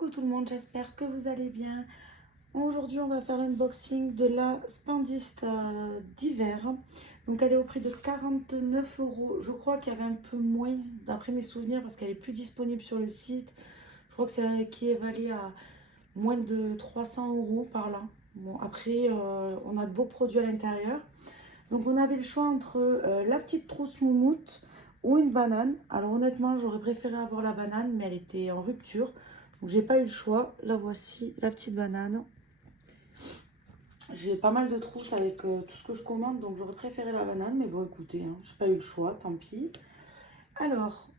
Coucou tout le monde, j'espère que vous allez bien. Aujourd'hui, on va faire l'unboxing de la Spandist d'hiver. Donc, elle est au prix de 49 euros. Je crois qu'il y avait un peu moins, d'après mes souvenirs, parce qu'elle est plus disponible sur le site. Je crois que c'est équivalait à moins de 300 euros par là. Bon, après, on a de beaux produits à l'intérieur. Donc, on avait le choix entre la petite trousse moumoute ou une banane. Alors, honnêtement, j'aurais préféré avoir la banane, mais elle était en rupture. Donc, j'ai pas eu le choix. La voici, la petite banane. J'ai pas mal de trousses avec tout ce que je commande, donc j'aurais préféré la banane. Mais bon, écoutez, hein, j'ai pas eu le choix, tant pis. Alors,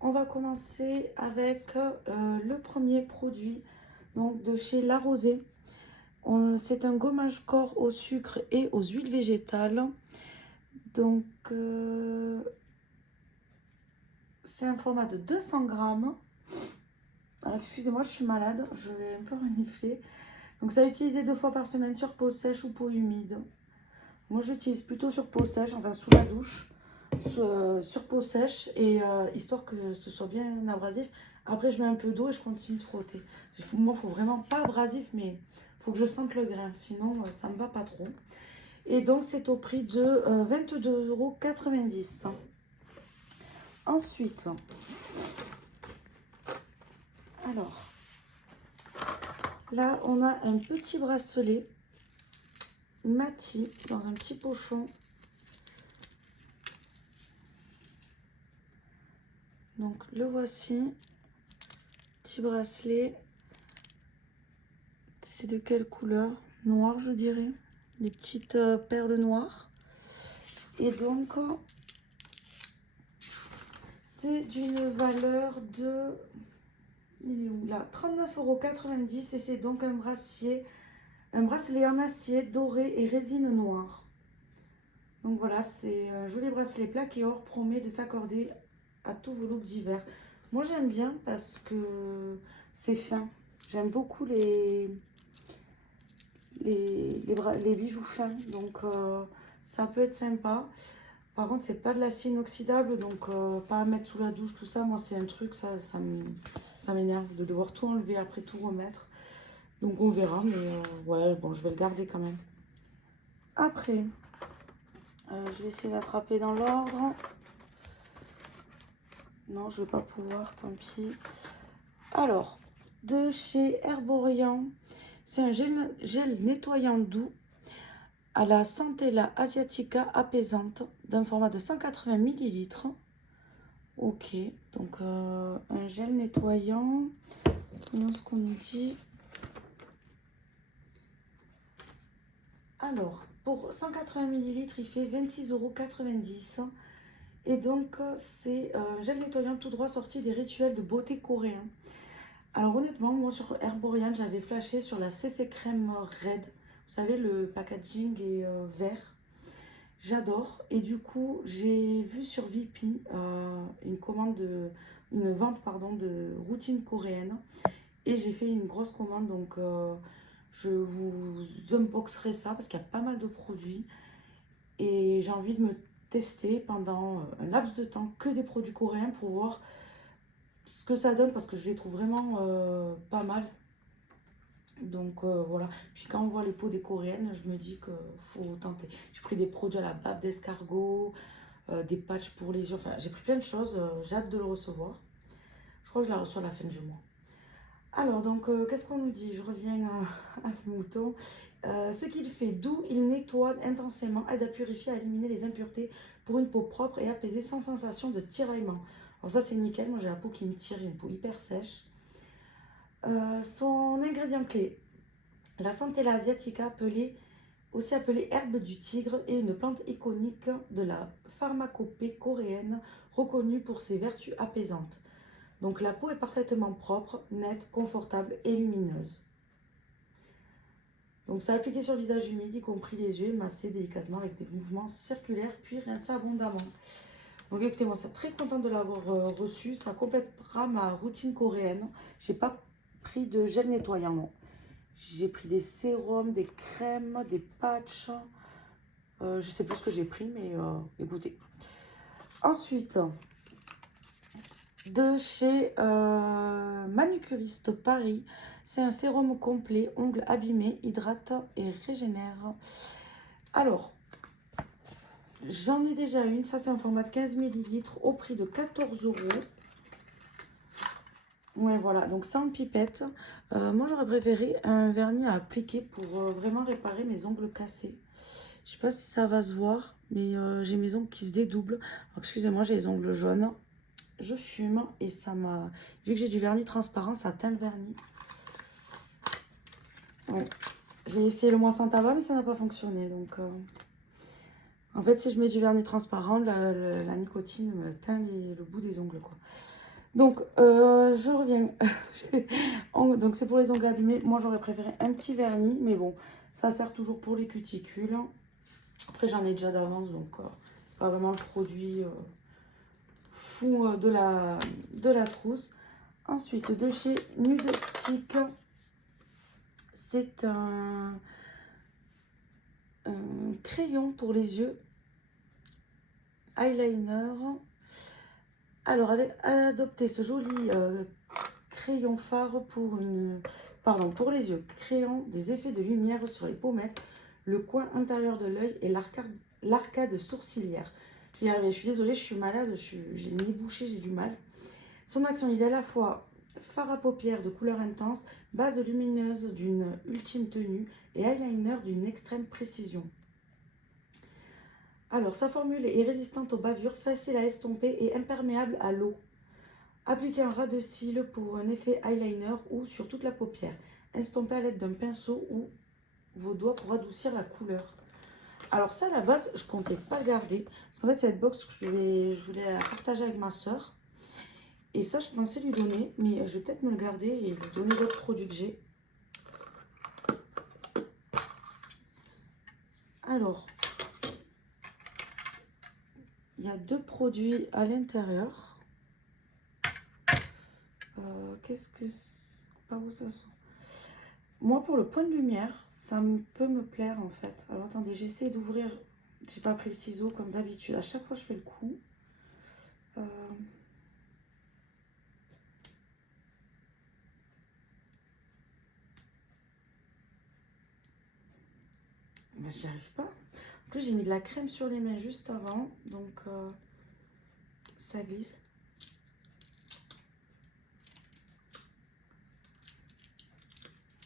on va commencer avec le premier produit donc de chez La Rosée. C'est un gommage corps au sucre et aux huiles végétales. Donc, c'est un format de 200 grammes. Alors, excusez-moi, je suis malade, je vais un peu renifler. Donc, ça à utiliser 2 fois par semaine sur peau sèche ou peau humide. Moi, j'utilise plutôt sur peau sèche, enfin sous la douche, sur peau sèche, et histoire que ce soit bien abrasif. Après, je mets un peu d'eau et je continue de frotter. Moi, il faut vraiment pas abrasif, mais il faut que je sente le grain, sinon ça me va pas trop. Et donc, c'est au prix de 22,90 €. Ensuite, alors, là, on a un petit bracelet Mati dans un petit pochon. Donc, le voici. Petit bracelet. C'est de quelle couleur? Noir, je dirais. Des petites perles noires. Et donc, c'est d'une valeur de... Il est où là? 39,90 € et c'est donc un bracelet en acier doré et résine noire. Donc voilà, c'est un joli bracelet plaqué or, promet de s'accorder à tous vos looks d'hiver. Moi j'aime bien parce que c'est fin. J'aime beaucoup les bijoux fins, donc ça peut être sympa. Par contre, c'est pas de l'acier inoxydable, donc pas à mettre sous la douche, tout ça. Moi, c'est un truc, ça m'énerve de devoir tout enlever après tout remettre. Donc, on verra, mais ouais, bon, je vais le garder quand même. Après, je vais essayer d'attraper dans l'ordre. Non, je vais pas pouvoir, tant pis. Alors, de chez Herborian, c'est un gel nettoyant doux à la Centella Asiatica apaisante d'un format de 180 ml. Ok, donc un gel nettoyant. Voyons ce qu'on nous dit. Alors, pour 180 ml, il fait 26,90 €. Et donc, c'est un gel nettoyant tout droit sorti des rituels de beauté coréens. Alors, honnêtement, moi sur Herborian, j'avais flashé sur la CC Crème Red. Vous savez, le packaging est vert. J'adore. Et du coup, j'ai vu sur Vip une vente de routine coréenne. Et j'ai fait une grosse commande. Donc, je vous unboxerai ça parce qu'il y a pas mal de produits. Et j'ai envie de me tester pendant un laps de temps que des produits coréens pour voir ce que ça donne parce que je les trouve vraiment pas mal. Donc voilà. Puis quand on voit les peaux des coréennes, je me dis qu'il faut tenter. J'ai pris des produits à la bave d'escargot, des patchs pour les yeux. Enfin, j'ai pris plein de choses. J'ai hâte de le recevoir. Je crois que je la reçois à la fin du mois. Alors, donc, qu'est-ce qu'on nous dit? Je reviens à mon mouton. Ce qu'il fait doux, il nettoie intensément, aide à purifier, à éliminer les impuretés pour une peau propre et apaisée sans sensation de tiraillement. Alors ça, c'est nickel. Moi, j'ai la peau qui me tire, j'ai une peau hyper sèche. Son ingrédient clé, la Centella asiatica, aussi appelée herbe du tigre, est une plante iconique de la pharmacopée coréenne, reconnue pour ses vertus apaisantes. Donc la peau est parfaitement propre, nette, confortable et lumineuse. Donc c'est appliqué sur le visage humide, y compris les yeux, massé délicatement avec des mouvements circulaires, puis rincé abondamment. Donc écoutez, moi, je suis très contente de l'avoir reçu. Ça complètera ma routine coréenne. J'ai pas pris de gel nettoyant, non. J'ai pris des sérums, des crèmes, des patchs. Je sais plus ce que j'ai pris, mais écoutez. Ensuite, de chez Manucuriste Paris. C'est un sérum complet, ongles abîmés, hydrate et régénère. Alors, j'en ai déjà une. Ça, c'est un format de 15 millilitres au prix de 14 €. Ouais, voilà. Donc, sans pipette. Moi, j'aurais préféré un vernis à appliquer pour vraiment réparer mes ongles cassés. Je sais pas si ça va se voir, mais j'ai mes ongles qui se dédoublent. Excusez-moi, j'ai les ongles jaunes. Je fume et ça m'a... Vu que j'ai du vernis transparent, ça teint le vernis. Ouais. J'ai essayé le mois sans tabac, mais ça n'a pas fonctionné. Donc, en fait, si je mets du vernis transparent, la nicotine me teint le bout des ongles, quoi. Donc, je reviens. Donc, c'est pour les ongles abîmés. Moi, j'aurais préféré un petit vernis, mais bon, ça sert toujours pour les cuticules. Après, j'en ai déjà d'avance, donc c'est pas vraiment le produit fou de la trousse. Ensuite, de chez Nude Stick, c'est un crayon pour les yeux, eyeliner. Alors, avec adopté ce joli crayon phare pour pour les yeux, créant des effets de lumière sur les pommettes, le coin intérieur de l'œil et l'arcade sourcilière. Je suis désolée, je suis malade, j'ai le nez bouché, j'ai du mal. Son action, il est à la fois fard à paupières de couleur intense, base lumineuse d'une ultime tenue et eyeliner d'une extrême précision. Alors, sa formule est résistante aux bavures, facile à estomper et imperméable à l'eau. Appliquez un ras de cils pour un effet eyeliner ou sur toute la paupière. Estompez à l'aide d'un pinceau ou vos doigts pour adoucir la couleur. Alors ça, à la base, je comptais pas le garder. Parce qu'en fait, cette box, je voulais la partager avec ma soeur. Et ça, je pensais lui donner, mais je vais peut-être me le garder et lui donner d'autres produits que j'ai. Alors, il y a 2 produits à l'intérieur. Qu'est-ce que c'est? Par où ça sort? Moi, pour le point de lumière, ça peut me plaire en fait. Alors, attendez, j'essaie d'ouvrir. J'ai pas pris le ciseau comme d'habitude. À chaque fois, je fais le coup. Mais j'y arrive pas. En plus, j'ai mis de la crème sur les mains juste avant. Donc, ça glisse.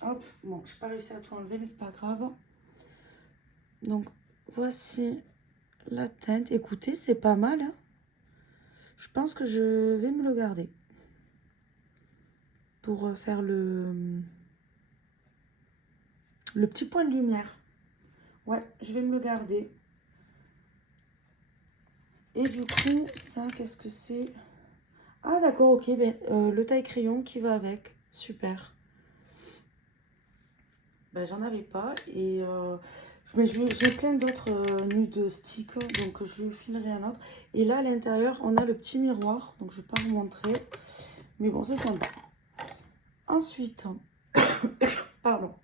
Hop, bon, j'ai pas réussi à tout enlever, mais c'est pas grave. Donc, voici la teinte. Écoutez, c'est pas mal, hein. Je pense que je vais me le garder pour faire le petit point de lumière. Ouais, je vais me le garder. Et du coup, ça, qu'est-ce que c'est? Ah, d'accord, ok. Ben, le taille-crayon qui va avec. Super. Ben, j'en avais pas. Et j'ai plein d'autres nudes stick. Donc, je lui filerai un autre. Et là, à l'intérieur, on a le petit miroir. Donc, je vais pas vous montrer. Mais bon, c'est sympa. Ensuite, pardon.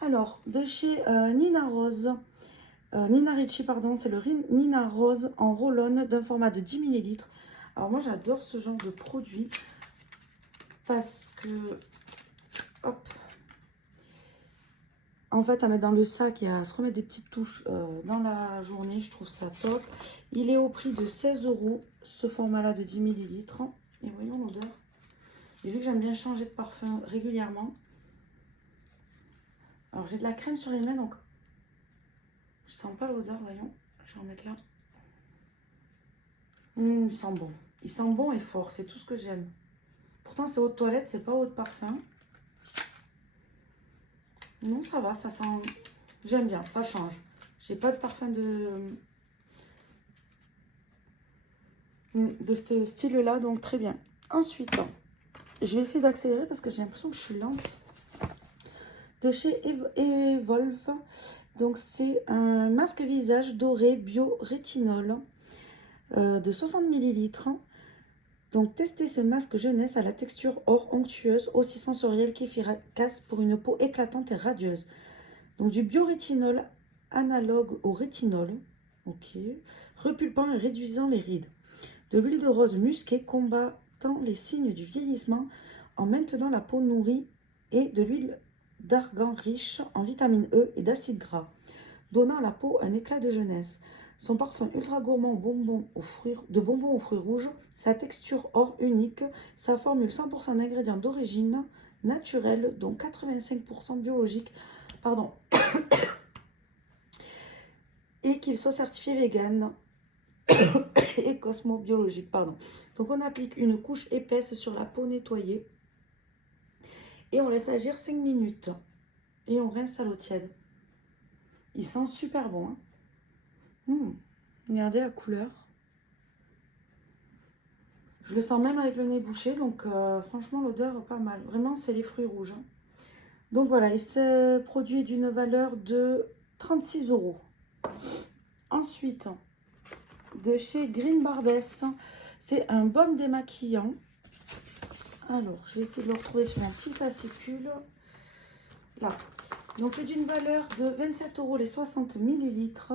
Alors, de chez Nina Rose, Nina Ricci, pardon, c'est le Nina Rose en roll-on d'un format de 10 millilitres. Alors, moi, j'adore ce genre de produit parce que, hop, en fait, à mettre dans le sac et à se remettre des petites touches dans la journée, je trouve ça top. Il est au prix de 16 €, ce format-là de 10 millilitres. Et voyons l'odeur. Et vu que j'aime bien changer de parfum régulièrement, alors j'ai de la crème sur les mains, donc je sens pas l'odeur, voyons. Je vais en mettre là. Il sent bon. Il sent bon et fort, c'est tout ce que j'aime. Pourtant, c'est eau de toilette, c'est pas eau de parfum. Non, ça va, ça sent... J'aime bien, ça change. J'ai pas de parfum de ce style-là, donc très bien. Ensuite, je vais essayer d'accélérer parce que j'ai l'impression que je suis lente. De chez Evolve, donc c'est un masque visage doré bio rétinol de 60 millilitres. Donc, testez ce masque jeunesse à la texture or onctueuse, aussi sensorielle qu'efficace pour une peau éclatante et radieuse. Donc, du biorétinol analogue au rétinol. Ok. Repulpant et réduisant les rides. De l'huile de rose musquée combattant les signes du vieillissement en maintenant la peau nourrie et de l'huile d'argan riche en vitamine E et d'acides gras, donnant à la peau un éclat de jeunesse. Son parfum ultra gourmand de bonbons aux fruits rouges, sa texture or unique, sa formule 100% d'ingrédients d'origine naturelle, dont 85% biologique, pardon, et qu'il soit certifié vegan et cosmobiologique, pardon. Donc on applique une couche épaisse sur la peau nettoyée et on laisse agir 5 minutes et on rince à l'eau tiède. Il sent super bon. Hein. Regardez la couleur. Je le sens même avec le nez bouché, donc franchement l'odeur pas mal. Vraiment c'est les fruits rouges. Hein. Donc voilà, et ce produit est d'une valeur de 36 €. Ensuite, de chez Green Barbès, c'est un baume démaquillant. Alors, je vais essayer de le retrouver sur un petit fascicule. Là. Donc c'est d'une valeur de 27 € les 60 millilitres.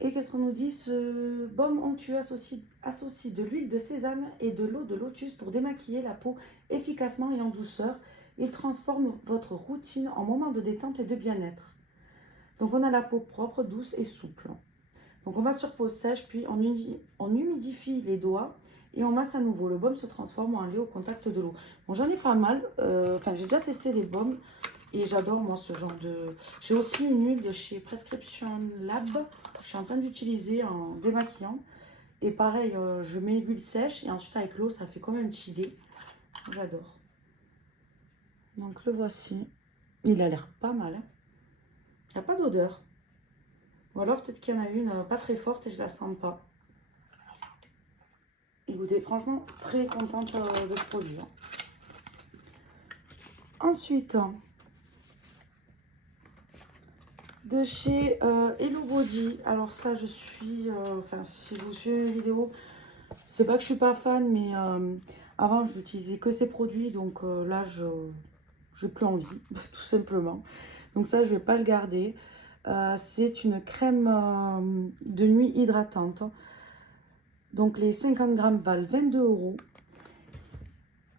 Et qu'est-ce qu'on nous dit? Ce baume onctueux associe de l'huile de sésame et de l'eau de lotus pour démaquiller la peau efficacement et en douceur. Il transforme votre routine en moment de détente et de bien-être. Donc on a la peau propre, douce et souple. Donc on va sur peau sèche, puis on humidifie les doigts et on masse à nouveau. Le baume se transforme en lait au contact de l'eau. Bon, j'en ai pas mal. Enfin, j'ai déjà testé des baumes. Et j'adore moi ce genre de... J'ai aussi une huile de chez Prescription Lab. Je suis en train d'utiliser en démaquillant. Et pareil, je mets l'huile sèche et ensuite avec l'eau, ça fait comme un petit lait. J'adore. Donc le voici. Il a l'air pas mal. Hein. Il n'y a pas d'odeur. Ou alors peut-être qu'il y en a une pas très forte et je la sens pas. Écoutez, franchement, très contente de ce produit. Hein. Ensuite... de chez Hello Body. Alors ça, je suis... Enfin, si vous suivez mes vidéos, c'est pas que je suis pas fan, mais avant, je n'utilisais que ces produits. Donc là, je n'ai plus envie, tout simplement. Donc ça, je vais pas le garder. C'est une crème de nuit hydratante. Donc les 50 grammes valent 22 €.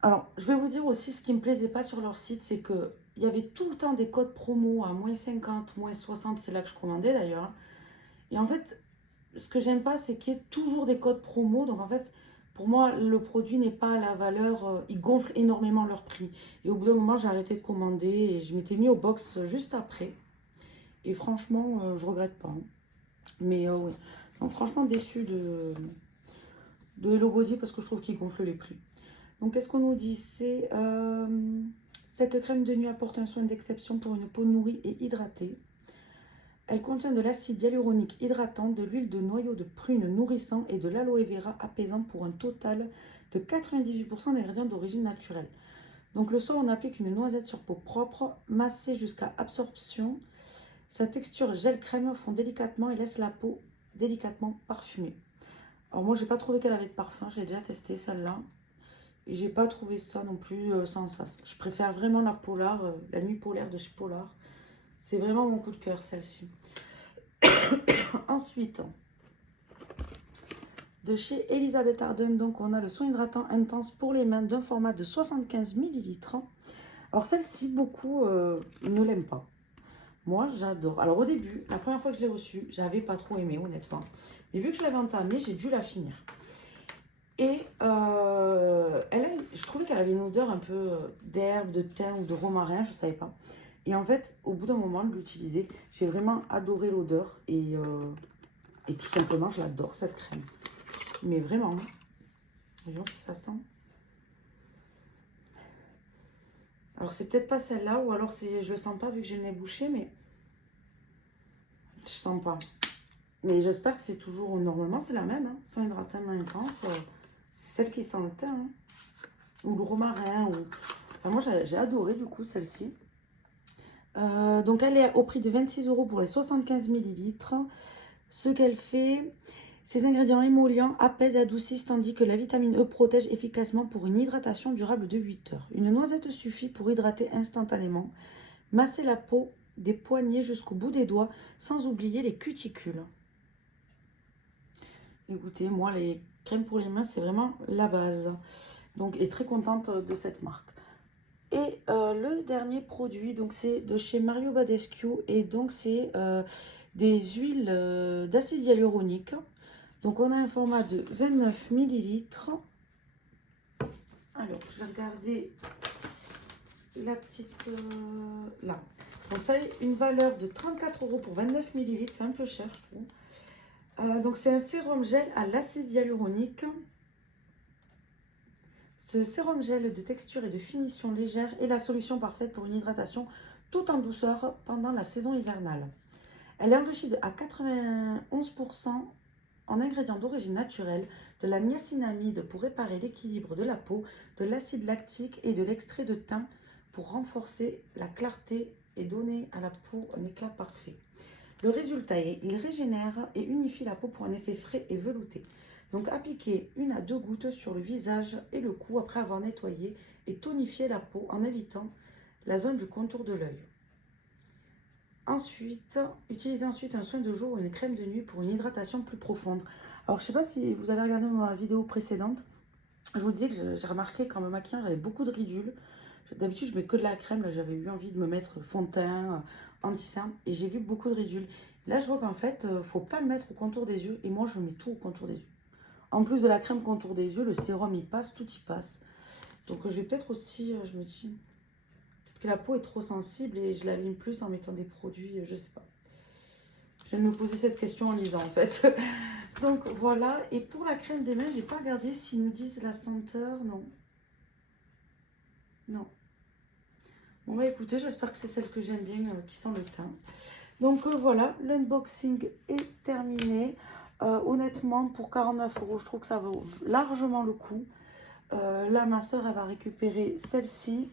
Alors, je vais vous dire aussi ce qui me plaisait pas sur leur site, c'est que il y avait tout le temps des codes promo à moins 50, moins 60, c'est là que je commandais d'ailleurs. Et en fait, ce que j'aime pas, c'est qu'il y ait toujours des codes promo. Donc en fait, pour moi, le produit n'est pas à la valeur, ils gonflent énormément leur prix. Et au bout d'un moment, j'ai arrêté de commander et je m'étais mis au box juste après. Et franchement, je regrette pas. Hein. Mais oui, donc franchement déçue de Hello Body parce que je trouve qu'ils gonflent les prix. Donc, qu'est-ce qu'on nous dit? C'est cette crème de nuit apporte un soin d'exception pour une peau nourrie et hydratée. Elle contient de l'acide hyaluronique hydratant, de l'huile de noyau de prune nourrissant et de l'aloe vera apaisant pour un total de 98% d'ingrédients d'origine naturelle. Donc, le soir, on applique une noisette sur peau propre, massée jusqu'à absorption. Sa texture gel crème fond délicatement et laisse la peau délicatement parfumée. Alors, moi, j'ai pas trouvé qu'elle avait de parfum. J'ai déjà testé celle-là. Et j'ai pas trouvé ça non plus sans ça. Je préfère vraiment la Polar, la nuit polaire de chez Polar. C'est vraiment mon coup de cœur, celle-ci. Ensuite, de chez Elisabeth Arden, donc on a le soin hydratant intense pour les mains d'un format de 75 millilitres. Alors celle-ci, beaucoup ne l'aiment pas. Moi, j'adore. Alors au début, la première fois que je l'ai reçue, j'avais pas trop aimé, honnêtement. Mais vu que je l'avais entamée, j'ai dû la finir. Et je trouvais qu'elle avait une odeur un peu d'herbe, de thym ou de romarin, je ne savais pas. Et en fait, au bout d'un moment de l'utiliser, j'ai vraiment adoré l'odeur. Et tout simplement, je l'adore, cette crème. Mais vraiment, voyons si ça sent. Alors, c'est peut-être pas celle-là, ou alors je le sens pas vu que j'ai le nez bouché, mais je sens pas. Mais j'espère que c'est toujours, normalement, c'est la même. Hein. Soin hydratant intense, c'est celle qui sent le thym. Hein. Ou le romarin. Enfin, moi, j'ai adoré du coup celle-ci. Donc, elle est au prix de 26 € pour les 75 millilitres. Ce qu'elle fait, ces ingrédients émollients apaisent et adoucissent tandis que la vitamine E protège efficacement pour une hydratation durable de 8 heures. Une noisette suffit pour hydrater instantanément. Masser la peau des poignets jusqu'au bout des doigts sans oublier les cuticules. Écoutez, moi, les crèmes pour les mains, c'est vraiment la base. Donc, et très contente de cette marque. Et le dernier produit, donc c'est de chez Mario Badescu. Et donc, c'est des huiles d'acide hyaluronique. Donc, on a un format de 29 millilitres. Alors, je vais regarder la petite... là. Donc, ça a une valeur de 34 € pour 29 millilitres. C'est un peu cher, je trouve. Donc, c'est un sérum gel à l'acide hyaluronique. Ce sérum gel de texture et de finition légère est la solution parfaite pour une hydratation tout en douceur pendant la saison hivernale. Elle est enrichie à 91% en ingrédients d'origine naturelle, de la niacinamide pour réparer l'équilibre de la peau, de l'acide lactique et de l'extrait de thym pour renforcer la clarté et donner à la peau un éclat parfait. Le résultat est il régénère et unifie la peau pour un effet frais et velouté. Donc appliquez 1 à 2 gouttes sur le visage et le cou après avoir nettoyé et tonifié la peau en évitant la zone du contour de l'œil. Ensuite, utilisez ensuite un soin de jour ou une crème de nuit pour une hydratation plus profonde. Alors je ne sais pas si vous avez regardé ma vidéo précédente, je vous disais que j'ai remarqué qu'en me maquillant j'avais beaucoup de ridules. D'habitude je mets que de la crème, là j'avais eu envie de me mettre fond de teint, anti-cerne et j'ai vu beaucoup de ridules. Là je vois qu'en fait il ne faut pas le mettre au contour des yeux et moi je mets tout au contour des yeux. En plus de la crème contour des yeux, le sérum il passe, tout y passe. Donc je vais peut-être aussi, je me dis, peut-être que la peau est trop sensible et je l'abîme plus en mettant des produits, je sais pas. Je viens de me poser cette question en lisant en fait. Donc voilà, et pour la crème des mains, j'ai pas regardé s'ils nous disent la senteur, non. Non. Bon bah écoutez, j'espère que c'est celle que j'aime bien, qui sent le thym. Donc voilà, l'unboxing est terminé. Honnêtement, pour 49 €, je trouve que ça vaut largement le coup. Là, ma soeur, elle va récupérer celle-ci.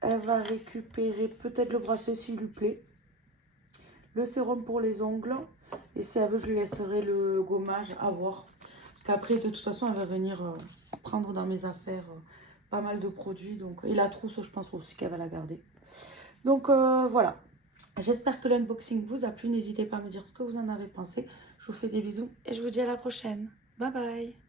Elle va récupérer peut-être le bracelet s'il lui plaît. Le sérum pour les ongles. Et si elle veut, je lui laisserai le gommage à voir. Parce qu'après, de toute façon, elle va venir prendre dans mes affaires pas mal de produits. Donc, et la trousse, je pense aussi qu'elle va la garder. Donc voilà. J'espère que l'unboxing vous a plu. N'hésitez pas à me dire ce que vous en avez pensé. Je vous fais des bisous et je vous dis à la prochaine. Bye bye.